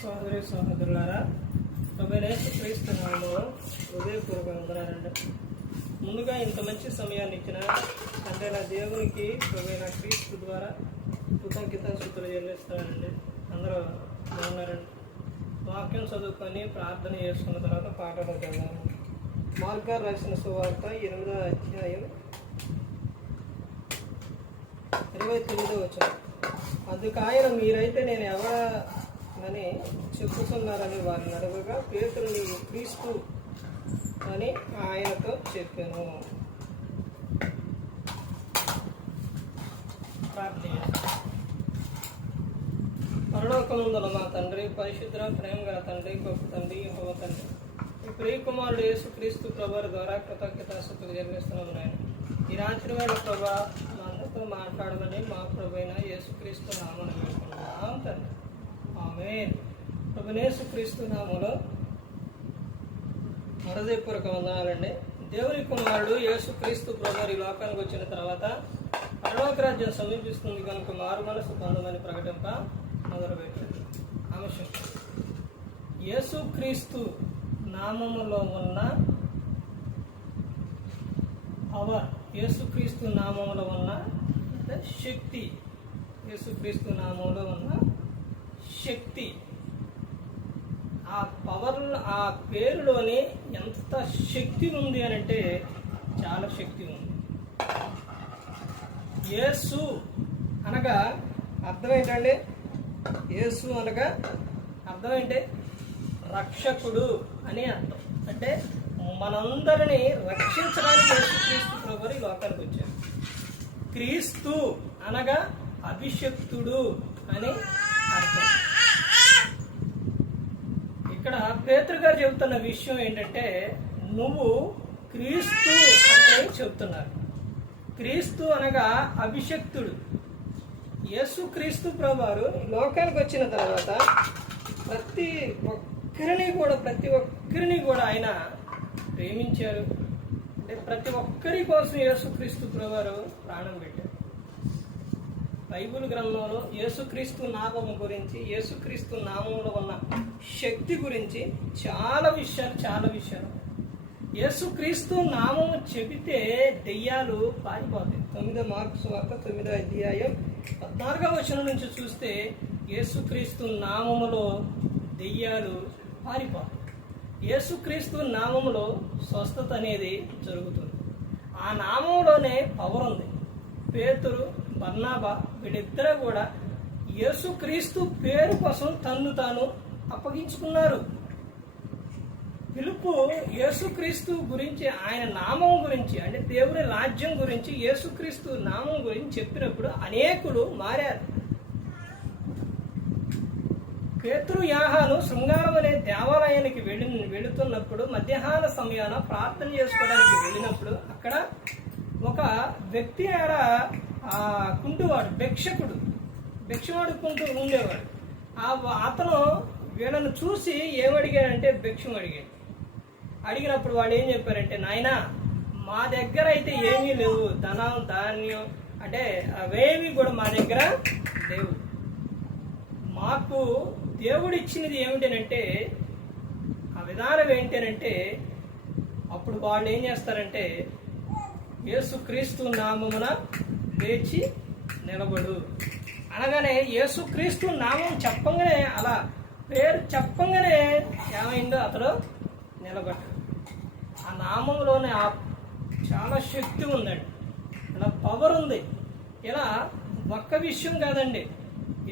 సోదరి సహోదరులారా, యేసుక్రీస్తు నామములో హృదయపూర్వక వందనాలండి. ముందుగా ఇంత మంచి సమయాన్ని ఇచ్చిన అంటే నా దేవునికి ప్రభువైన క్రీస్తు ద్వారా కృతజ్ఞతాస్తుతులు చెల్లిస్తానండి. అందరూ బాగున్నారండి. వాక్యం చదువుకొని ప్రార్థన చేసుకున్న తర్వాత పాటలోకి వెళ్దాము. మార్కు రాసిన సువార్త 8వ అధ్యాయం 29వ వచనం. అందుకు ఆయన, మీరైతే నేను ఎవరని చెప్పుతున్నారని వారిని అడగగా, పేతురు నీవు క్రీస్తు అని ఆయనతో చెప్పాను. ప్రార్థన. పరలోకమందున మా తండ్రి, పరిశుద్ధ ప్రేమ గల తండ్రి, గొప్ప తండ్రి, యెహోవా తండ్రి, ఈ ప్రియకుమారుడు యేసుక్రీస్తు ప్రభువు ద్వారా కృతజ్ఞతాస్తుతులు చెల్లిస్తున్నాము నాయన. ఈ రాత్రి వేళ ప్రభా మా అందరితో మాట్లాడమని మా ప్రభువైన యేసుక్రీస్తు నామమున వేడుకుంటున్నాం తండ్రి. ఆమేన్. ప్రభువైన యేసుక్రీస్తు నామములో హృదయపూర్వక వందనాలండి. దేవుని కుమారుడు యేసుక్రీస్తు ప్రభువు ఈ లోకానికి వచ్చిన తర్వాత పరలోక రాజ్యం సమీపిస్తుంది కనుక మారు మనసు పొందమని ప్రకటింప మొదలుపెట్టింది. అంశం యేసుక్రీస్తు నామములో ఉన్న పవర్, యేసుక్రీస్తు నామములో ఉన్న శక్తి, యేసుక్రీస్తు నామంలో ఉన్న శక్తి, ఆ పవర్, ఆ పేరులోని ఎంత శక్తి ఉంది అని అంటే చాలా శక్తి ఉంది. యేసు అనగా అర్థం ఏంటండి? యేసు అనగా అర్థం ఏంటి? రక్షకుడు అని అర్థం. అంటే మనందరినీ రక్షించడానికి యేసుక్రీస్తు ప్రభువు ఈ లోకానికి వచ్చారు. క్రీస్తు అనగా అభిషక్తుడు అని అర్థం. ఇక్కడ పేతురు గారు చెబుతున్న విషయం ఏంటంటే, నువ్వు క్రీస్తు అని చెబుతున్నారు. క్రీస్తు అనగా అభిషక్తుడు. యేసుక్రీస్తు ప్రభువారు లోకానికి వచ్చిన తర్వాత ప్రతి ఒక్కరిని కూడా ఆయన ప్రేమించారు. అంటే ప్రతి ఒక్కరి కోసం యేసుక్రీస్తు ప్రభువారు ప్రాణం పెట్టారు. బైబిల్ గ్రంథంలో యేసుక్రీస్తు నామం గురించి, యేసుక్రీస్తు నామంలో ఉన్న శక్తి గురించి చాలా విషయాలు. యేసుక్రీస్తు నామం చెబితే దెయ్యాలు పారిపోతాయి. 9వ మార్కు సువార్త 9వ అధ్యాయం 14వ వచనం నుంచి చూస్తే యేసుక్రీస్తు నామములో దెయ్యాలు పారిపోతాయి. యేసుక్రీస్తు నామములో స్వస్థత అనేది జరుగుతుంది. ఆ నామంలోనే పవర్ ఉంది. పేతురు, బర్నాబా వీళ్ళిద్దరూ కూడా యేసుక్రీస్తు పేరు కోసం తన్ను తాను అప్పగించుకున్నారు. పిలుపు యేసుక్రీస్తు గురించి, ఆయన నామం గురించి, అంటే దేవుని రాజ్యం గురించి, యేసుక్రీస్తు నామం గురించి చెప్పినప్పుడు అనేకులు మారారు. పేతురు, యాహాను శృంగారం అనే దేవాలయానికి వెళుతున్నప్పుడు, మధ్యాహ్న సమయాన ప్రార్థన చేసుకోవడానికి వెళ్ళినప్పుడు అక్కడ ఒక వ్యక్తి ఆడ కుంటువాడు, భిక్షమాడుకుంటూ ఉండేవాడు. అతను వీళ్ళను చూసి ఏమడిగాడంటే భిక్షం అడిగినప్పుడు వాళ్ళు ఏం చెప్పారంటే, నాయనా మా దగ్గర అయితే ఏమీ లేవు, ధనం ధాన్యం అంటే అవేమీ కూడా మా దగ్గర లేవు. మాకు దేవుడు ఇచ్చినది ఏమిటనంటే, ఆ విధానం ఏంటనంటే, అప్పుడు వాళ్ళు ఏం చేస్తారంటే, యేసుక్రీస్తు నామమున లేచి నిలబడు అనగానే, యేసుక్రీస్తు నామం చెప్పంగానే, అలా పేరు చెప్పంగానే ఏమైందో అతడు నిలబడ్డాడు. ఆ నామంలోనే చాలా శక్తి ఉందండి, ఇలా పవర్ ఉంది. ఇలా ఒక్క విషయం కాదండి,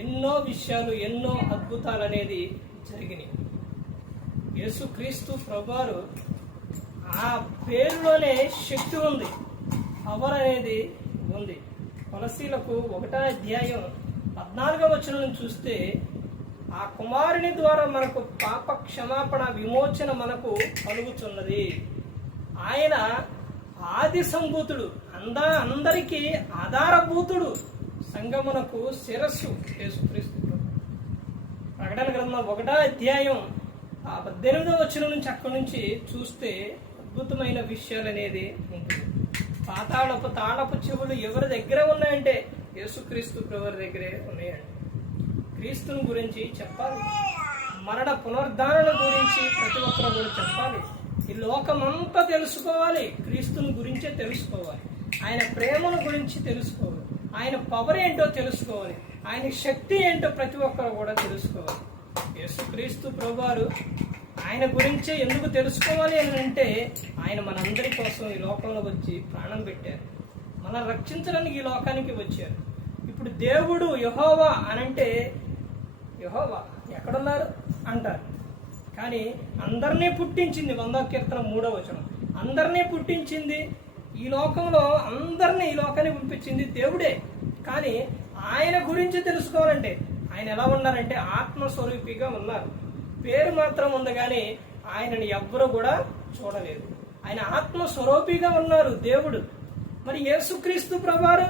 ఎన్నో విషయాలు, ఎన్నో అద్భుతాలు అనేది జరిగినాయి. యేసుక్రీస్తు ప్రభువారు ఆ పేరులోనే శక్తి ఉంది, పవర్ అనేది ఉంది. కొలసీలకు 1వ అధ్యాయం 14వ వచనం చూస్తే, ఆ కుమారుని ద్వారా మనకు పాప క్షమాపణ, విమోచన మనకు కలుగుతున్నది. ఆయన ఆది సంభూతుడు, అందరికీ ఆధారభూతుడు, సంగమునకు శిరస్సు యేసుక్రీస్తు. ప్రకటన గ్రంథం 1వ అధ్యాయం 18వ వచనం నుంచి అక్కడి నుంచి చూస్తే అద్భుతమైన విషయాలు అనేది ఉంటుంది. తాళపు చెవులు ఎవరి దగ్గర ఉన్నాయంటే యేసుక్రీస్తు ప్రభువు దగ్గరే ఉన్నాయండి. క్రీస్తుని గురించి చెప్పాలి, మరణ పునరుద్ధారణ గురించి ప్రతి ఒక్కరు కూడా చెప్పాలి. ఈ లోకమంతా తెలుసుకోవాలి, క్రీస్తుని గురించే తెలుసుకోవాలి, ఆయన ప్రేమను గురించి తెలుసుకోవాలి, ఆయన పవర్ ఏంటో తెలుసుకోవాలి, ఆయన శక్తి ఏంటో ప్రతి ఒక్కరు కూడా తెలుసుకోవాలి. యేసుక్రీస్తు ప్రభువారు ఆయన గురించే ఎందుకు తెలుసుకోవాలి అని అంటే, ఆయన మనందరి కోసం ఈ లోకంలో వచ్చి ప్రాణం పెట్టారు, మనం రక్షించడానికి ఈ లోకానికి వచ్చారు. ఇప్పుడు దేవుడు యెహోవా అనంటే యెహోవా ఎక్కడున్నారు అంటారు, కానీ అందరినీ పుట్టించింది 100వ కీర్తన 3వ వచనం, అందరినీ పుట్టించింది ఈ లోకంలో, అందరినీ ఈ లోకానికి పంపించింది దేవుడే. కానీ ఆయన గురించి తెలుసుకోవాలంటే ఆయన ఎలా ఉన్నారంటే ఆత్మస్వరూపిగా ఉన్నారు. పేరు మాత్రం ఉంది కానీ ఆయనని ఎవ్వరూ కూడా చూడలేదు. ఆయన ఆత్మస్వరూపిగా ఉన్నారు దేవుడు. మరి యేసుక్రీస్తు ప్రభువారు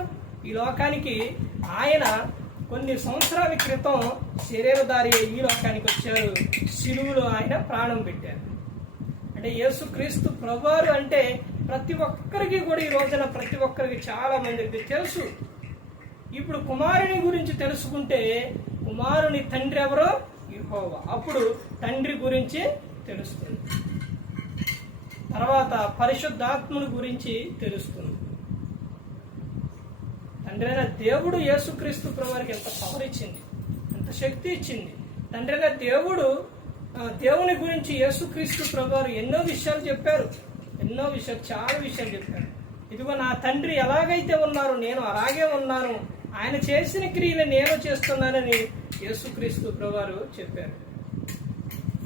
ఈ లోకానికి ఆయన కొన్ని సంవత్సరాల క్రితం శరీరధారి ఈ లోకానికి వచ్చారు, శిలువలో ఆయన ప్రాణం పెట్టారు. అంటే యేసుక్రీస్తు ప్రభువారు అంటే ప్రతి ఒక్కరికి కూడా ఈ రోజున ప్రతి ఒక్కరికి చాలా మందికి తెలుసు. ఇప్పుడు కుమారుని గురించి తెలుసుకుంటే కుమారుని తండ్రి ఎవరో యెహోవా, అప్పుడు తండ్రి గురించి తెలుస్తుంది. తర్వాత పరిశుద్ధాత్ముని గురించి తెలుస్తుంది. తండ్రి అయిన దేవుడు యేసుక్రీస్తు ప్రభువారికి ఎంత పవర్ ఇచ్చింది, ఎంత శక్తి ఇచ్చింది. తండ్రి అయిన దేవుడు దేవుని గురించి యేసుక్రీస్తు ప్రభువారు ఎన్నో విషయాలు చెప్పారు, ఎన్నో విషయాలు, చాలా విషయాలు చెప్పారు. ఇదిగో నా తండ్రి ఎలాగైతే ఉన్నారో నేను అలాగే ఉన్నాను, ఆయన చేసిన క్రియలు నేను చేస్తున్నానని యేసుక్రీస్తు ప్రభువారు చెప్పారు.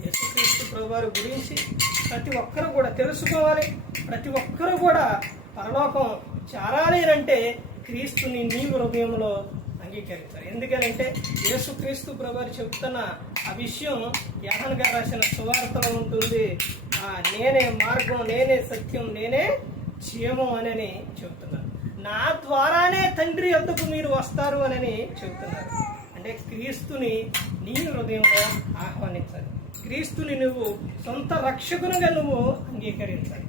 యేసుక్రీస్తు ప్రభువారు గురించి ప్రతి ఒక్కరు కూడా తెలుసుకోవాలి. ప్రతి ఒక్కరు కూడా పరలోకం చేరాలి అంటే క్రీస్తుని నీ హృదయంలో అంగీకరించాలి. ఎందుకనంటే యేసుక్రీస్తు ప్రభువారు చెప్తున్న ఆ విషయం యోహాను గారు రాసిన సువార్తలో ఉంటుంది. నేనే మార్గం, నేనే సత్యం, నేనే జీవం అని చెబుతున్నారు. నా ద్వారానే తండ్రి వద్దకు మీరు వస్తారు అని చెబుతున్నారు. అంటే క్రీస్తుని నీ హృదయంలో ఆహ్వానించాలి, క్రీస్తుని నువ్వు సొంత రక్షకునిగా నువ్వు అంగీకరించాలి.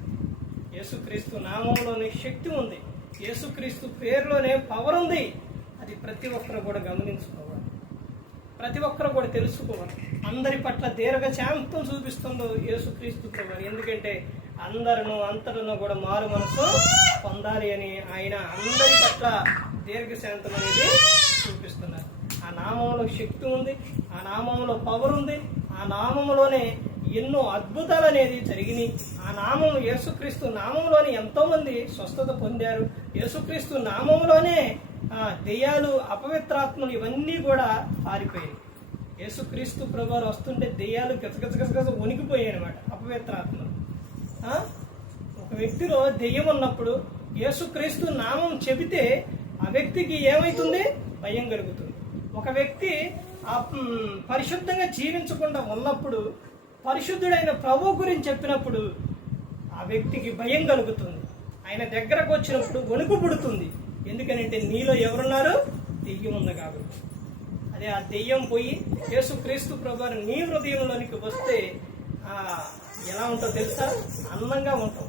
యేసుక్రీస్తు నామంలోనే శక్తి ఉంది, యేసుక్రీస్తు పేరులోనే పవర్ ఉంది. అది ప్రతి ఒక్కరు కూడా గమనించుకోవాలి, ప్రతి ఒక్కరు కూడా తెలుసుకోవాలి. అందరి పట్ల దీర్ఘశాంతం చూపిస్తుందో యేసుక్రీస్తు ప్రభువు. ఎందుకంటే అంతటను కూడా మారు మనసు పొందాలి అని ఆయన అందరి పట్ల దీర్ఘశాంతం అనేది చూపిస్తున్నారు. ఆ నామంలో శక్తి ఉంది, ఆ నామంలో పవర్ ఉంది, ఆ నామంలోనే ఎన్నో అద్భుతాలు అనేది జరిగినాయి. ఆ నామం యేసుక్రీస్తు నామంలోనే ఎంతో మంది స్వస్థత పొందారు. యేసుక్రీస్తు నామంలోనే దెయ్యాలు, అపవిత్రాత్మలు ఇవన్నీ కూడా పారిపోయాయి. యేసుక్రీస్తు ప్రభువారు వస్తుంటే దెయ్యాలు గజగజగజగజ వణికిపోయాయి అనమాట, అపవిత్రాత్మలు. ఒక వ్యక్తిలో దెయ్యం ఉన్నప్పుడు యేసుక్రీస్తు నామం చెబితే ఆ వ్యక్తికి ఏమవుతుంది? భయం కలుగుతుంది. ఒక వ్యక్తి పరిశుద్ధంగా జీవించకుండా ఉన్నప్పుడు పరిశుద్ధుడైన ప్రభు గురించి చెప్పినప్పుడు ఆ వ్యక్తికి భయం కలుగుతుంది. ఆయన దగ్గరకు వచ్చినప్పుడు వణుకు పుడుతుంది. ఎందుకనంటే నీలో ఎవరున్నారు? దెయ్యం ఉంది కాబట్టి. అదే ఆ దెయ్యం పోయి యేసుక్రీస్తు ప్రభువారు నీ హృదయంలోనికి వస్తే ఎలా ఉంటుందో తెలుసా? అందంగా ఉంటాం,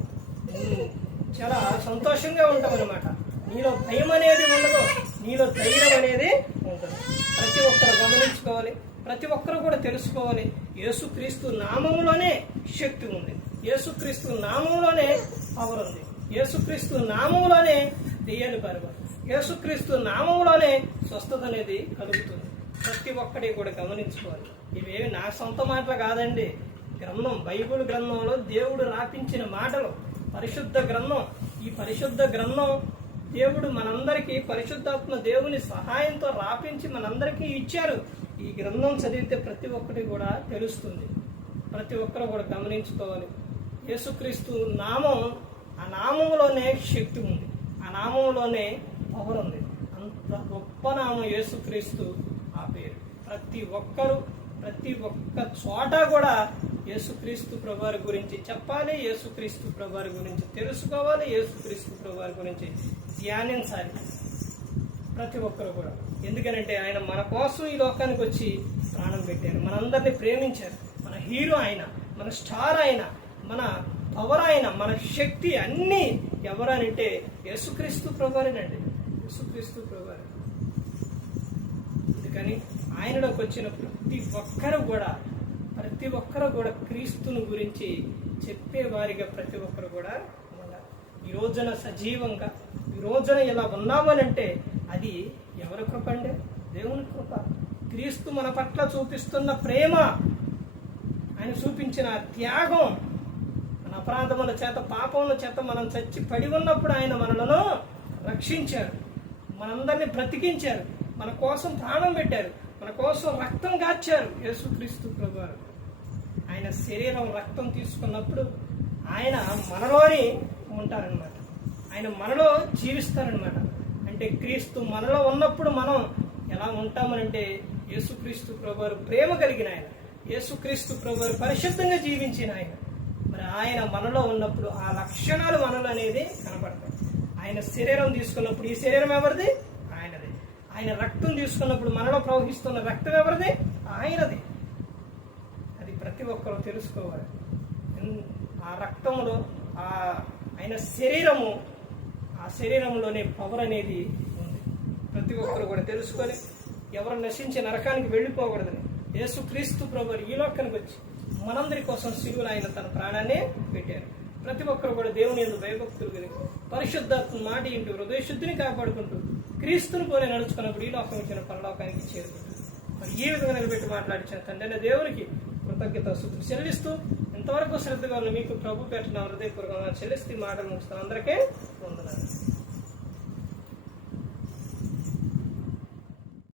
చాలా సంతోషంగా ఉంటాం అనమాట. నీలో భయం అనేది ఉండదు, నీలో ధైర్యం అనేది ఉంటుంది. ప్రతి ఒక్కరు గమనించుకోవాలి, ప్రతి ఒక్కరు కూడా తెలుసుకోవాలి. యేసుక్రీస్తు నామంలోనే శక్తి ఉంది, యేసుక్రీస్తు నామంలోనే పవర్ ఉంది, యేసుక్రీస్తు నామంలోనే దెయ్యాలు పారిపోతాయి, యేసుక్రీస్తు నామంలోనే స్వస్థత అనేది కలుగుతుంది. ప్రతి ఒక్కటి కూడా గమనించుకోవాలి. ఇవేమి నా సొంత మాటలు కాదండి, గ్రంథం, బైబిల్ గ్రంథంలో దేవుడు రాపించిన మాటలు, పరిశుద్ధ గ్రంథం. ఈ పరిశుద్ధ గ్రంథం దేవుడు మనందరికీ పరిశుద్ధాత్మ దేవుని సహాయంతో రాపించి మనందరికీ ఇచ్చారు. ఈ గ్రంథం చదివితే ప్రతి ఒక్కటి కూడా తెలుస్తుంది. ప్రతి ఒక్కరు కూడా గమనించుకోవాలి. యేసుక్రీస్తు నామం, ఆ నామంలోనే శక్తి ఉంది, ఆ నామంలోనే పవర్ ఉంది. అంత గొప్ప నామం యేసుక్రీస్తు. ఆ పేరు ప్రతి ఒక్కరు ప్రతి ఒక్క చోట కూడా యేసుక్రీస్తు ప్రభువారి గురించి చెప్పాలి, యేసుక్రీస్తు ప్రభువారి గురించి తెలుసుకోవాలి, యేసుక్రీస్తు ప్రభువారి గురించి ధ్యానించాలి ప్రతి ఒక్కరు కూడా. ఎందుకనంటే ఆయన మన కోసం ఈ లోకానికి వచ్చి ప్రాణం పెట్టారు, మనందరినీ ప్రేమించారు. మన హీరో ఆయన, మన స్టార్ ఆయన, మన పవర్ ఆయన, మన శక్తి అన్నీ ఎవరనంటే యేసుక్రీస్తు ప్రభువారేనండి, యేసుక్రీస్తు ప్రభువారే. అందుకని ఆయనలోకి వచ్చిన ప్రతి ఒక్కరు కూడా ప్రతి ఒక్కరు కూడా క్రీస్తుని గురించి చెప్పేవారిగా ప్రతి ఒక్కరు కూడా ఉండాలి. ఈ రోజున సజీవంగా ఈ రోజున ఇలా ఉన్నామనంటే అది ఎవరి కృప అండి? దేవుని కృప. క్రీస్తు మన పట్ల చూపిస్తున్న ప్రేమ, ఆయన చూపించిన త్యాగం, మన అపరాధముల చేత పాపముల చేత మనం చచ్చి పడి ఉన్నప్పుడు ఆయన మనలను రక్షించారు, మనందరినీ బ్రతికించారు, మన కోసం ప్రాణం పెట్టారు, మన కోసం రక్తం గార్చారు యేసుక్రీస్తు ప్రభువారు. ఆయన శరీరం రక్తం తీసుకున్నప్పుడు ఆయన మనలోని ఉంటారనమాట, ఆయన మనలో జీవిస్తారనమాట. అంటే క్రీస్తు మనలో ఉన్నప్పుడు మనం ఎలా ఉంటామనంటే యేసుక్రీస్తు ప్రభువారు ప్రేమ కలిగిన ఆయన, యేసుక్రీస్తు ప్రభువారు పరిశుద్ధంగా జీవించిన ఆయన. మరి ఆయన మనలో ఉన్నప్పుడు ఆ లక్షణాలు మనలో అనేది కనపడతాయి. ఆయన శరీరం తీసుకున్నప్పుడు ఈ శరీరం ఎవరిది? ఆయనది. ఆయన రక్తం తీసుకున్నప్పుడు మనలో ప్రవహిస్తున్న రక్తం ఎవరిది? ఆయనది. అది ప్రతి ఒక్కరూ తెలుసుకోవాలి. ఆ రక్తంలో ఆయన శరీరము, ఆ శరీరంలోనే పవర్ అనేది ఉంది. ప్రతి ఒక్కరు కూడా తెలుసుకొని ఎవరు నశించే నరకానికి వెళ్ళిపోకూడదని యేసుక్రీస్తు ప్రభువు ఈ లోకానికి వచ్చి మనందరి కోసం శిలువలో ఆయన తన ప్రాణాన్ని పెట్టారు. ప్రతి ఒక్కరు కూడా దేవుని యందు భయభక్తులు కలిగి పరిశుద్ధాత్మ మాట ఇంటూ హృదయ శుద్ధిని కాపాడుకుంటూ క్రీస్తుని పోలే నడుచుకున్నప్పుడు ఈ లోకం ఇచ్చిన పరలోకానికి చేరుకుంటుంది. మరి ఈ విధంగా నిలబెట్టి మాట్లాడించిన తండ్రి దేవునికి కృతజ్ఞతాస్తుతులు చెల్లిస్తూ ఇంతవరకు శ్రద్ధగా మీకు ప్రభు పెట్టిన హృదయపూర్వకంగా చెల్లిస్తూ మాటలు ముగిస్తాను. అందరికీ వందనాలు.